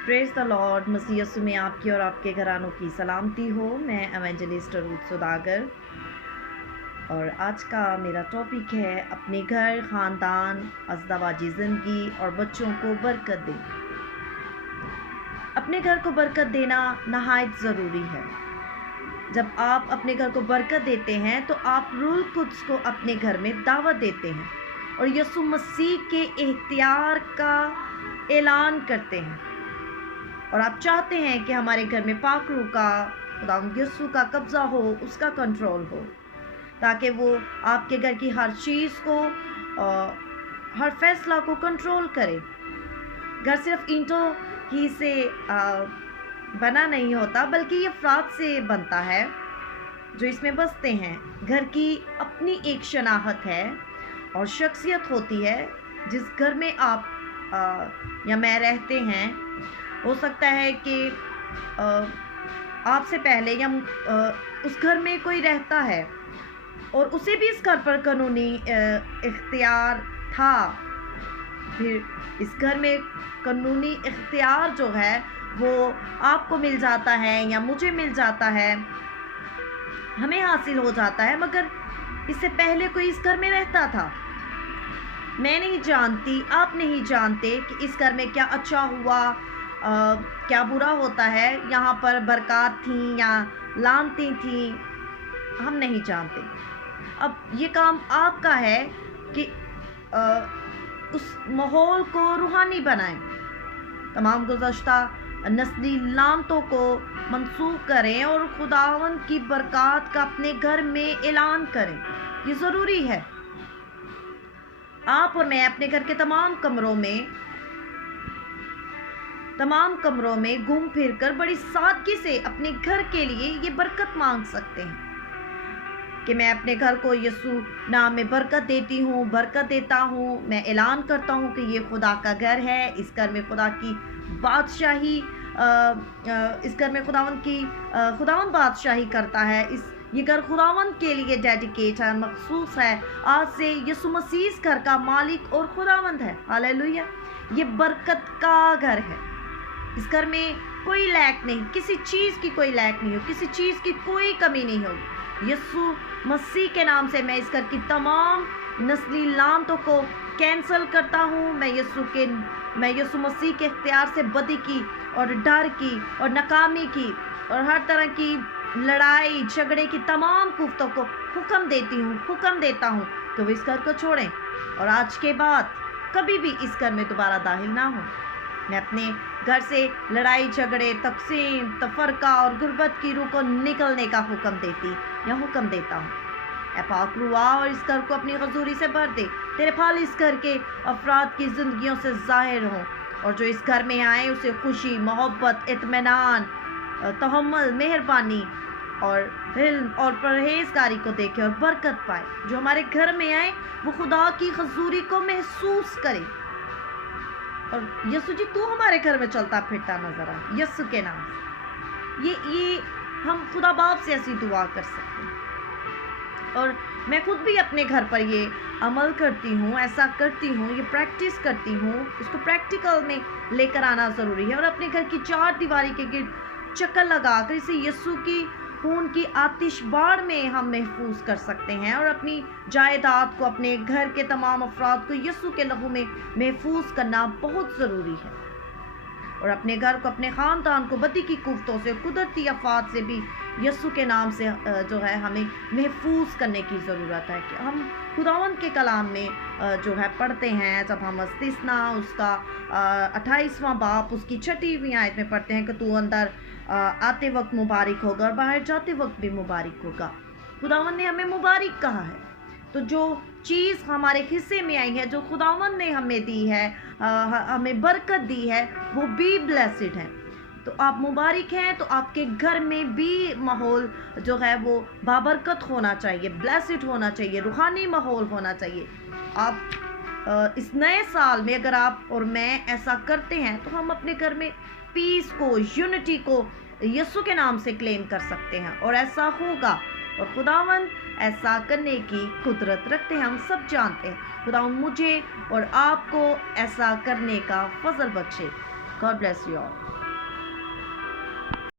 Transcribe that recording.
Praise the lord. मसीह यीशु में आपकी और आपके घरानों की सलामती हो। मैं एवेंजलिस्ट रूथ सुदागर और आज का मेरा टॉपिक है अपने घर, ख़ानदान, अज़दवाजी ज़िंदगी और बच्चों को बरकत दें। अपने घर को बरकत देना नहायत ज़रूरी है। जब आप अपने घर को बरकत देते हैं तो आप रूह कुद्स को अपने घर में दावत देते हैं और यीशु मसीह के इख्तियार का ऐलान करते हैं। और आप चाहते हैं कि हमारे घर में पाक रूह का, खुदावंद यीशु का कब्ज़ा हो, उसका कंट्रोल हो, ताकि वो आपके घर की हर चीज़ को, हर फैसला को कंट्रोल करे। घर सिर्फ ईंटों ही से बना नहीं होता, बल्कि ये अफराद से बनता है जो इसमें बसते हैं। घर की अपनी एक शनाख्त है और शख्सियत होती है। जिस घर में आप या मैं रहते हैं, हो सकता है कि आपसे पहले या उस घर में कोई रहता है और उसे भी इस घर पर कानूनी इख्तियार था। फिर इस घर में कानूनी इख्तियार जो है वो आपको मिल जाता है या मुझे मिल जाता है, हमें हासिल हो जाता है। मगर इससे पहले कोई इस घर में रहता था। मैं नहीं जानती, आप नहीं जानते कि इस घर में क्या अच्छा हुआ, क्या बुरा होता है, यहाँ पर बरकत थी या लानतें थी, हम नहीं जानते। अब ये काम आपका है कि उस माहौल को रूहानी बनाएं, तमाम गुज़श्ता नस्ली लानतों को मंसूख करें और खुदावंद की बरकत का अपने घर में ऐलान करें। ये ज़रूरी है। आप और मैं अपने घर के तमाम कमरों में घूम फिर कर बड़ी सादगी से अपने घर के लिए ये बरकत मांग सकते हैं कि मैं अपने घर को यीशु नाम में बरकत देता हूँ। मैं ऐलान करता हूँ कि ये खुदा का घर है। इस घर में खुदा की बादशाही, इस घर में खुदावंद बादशाही करता है। ये घर खुदावंद के लिए डेडिकेट है, मखसूस है। आज से यीशु मसीह इस घर का मालिक और खुदावंद है। हालेलुया। ये बरकत का घर है। इस घर में कोई लैक नहीं, किसी चीज़ की कोई लैक नहीं हो, किसी चीज़ की कोई कमी नहीं होगी। यीशु मसीह के नाम से मैं इस घर की तमाम नस्ली लानतों को कैंसल करता हूँ। मैं यीशु मसीह के इख्तियार से बदी की और डर की और नाकामी की और हर तरह की लड़ाई झगड़े की तमाम कुफ्तों को हुक्म देता हूँ कि वो इस घर को छोड़ें और आज के बाद कभी भी इस घर में दोबारा दाखिल ना हो। मैं अपने घर से लड़ाई झगड़े, तकसीम, तफरका और गुर्बत की रूह को निकलने का हुक्म देता हूँ। ऐ पाक रूह, आ और इस घर को अपनी हजूरी से भर दे। तेरे फल इस घर के अफराद की ज़िंदगियों से ज़ाहिर हों और जो इस घर में आए उसे खुशी, मोहब्बत, इत्मीनान, तहम्मुल, मेहरबानी और हिल्म और परहेजगारी को देखे और बरकत पाए। जो हमारे घर में आए वो खुदा की हजूरी को महसूस करे और यीशु जी तू हमारे घर में चलता फिरता नजर आए। यीशु के नाम से ये हम खुदा बाप से ऐसी दुआ कर सकते हैं। और मैं खुद भी अपने घर पर ये अमल करती हूँ, ऐसा करती हूँ, ये प्रैक्टिस करती हूँ। इसको प्रैक्टिकल में लेकर आना ज़रूरी है और अपने घर की चार दीवारी के गिर्द चक्कर लगाकर इसे यीशु की खून की आतिशबाड़ में हम महफूज कर सकते हैं और अपनी जायदाद को, अपने घर के तमाम अफराद को यीशु के लहू में महफूज करना बहुत ज़रूरी है। और अपने घर को, अपने ख़ानदान को बदी की कुफ्तों से, कुदरती आफात से भी यीशु के नाम से जो है हमें महफूज करने की ज़रूरत है। कि हम खुदावंद के कलाम में जो है पढ़ते हैं, जब हम इस्तिस्ना उसका 28वां बाब उसकी 6वीं आयत में पढ़ते हैं कि तू अंदर आते वक्त मुबारक होगा और बाहर जाते वक्त भी मुबारक होगा। खुदावंद ने हमें मुबारक कहा है। तो जो चीज़ हमारे हिस्से में आई है, जो खुदावंद ने हमें दी है, हमें बरकत दी है, वो भी ब्लेसिड है। तो आप मुबारक हैं, तो आपके घर में भी माहौल जो है वो बाबरकत होना चाहिए, ब्लेसिड होना चाहिए, रूहानी माहौल होना चाहिए। आप इस नए साल में अगर आप और मैं ऐसा करते हैं तो हम अपने घर में पीस को, यूनिटी को यीशु के नाम से क्लेम कर सकते हैं और ऐसा होगा। और खुदावंद ऐसा करने की कुदरत रखते हैं, हम सब जानते हैं। खुदावंद मुझे और आपको ऐसा करने का फजल बख्शे। God bless you all.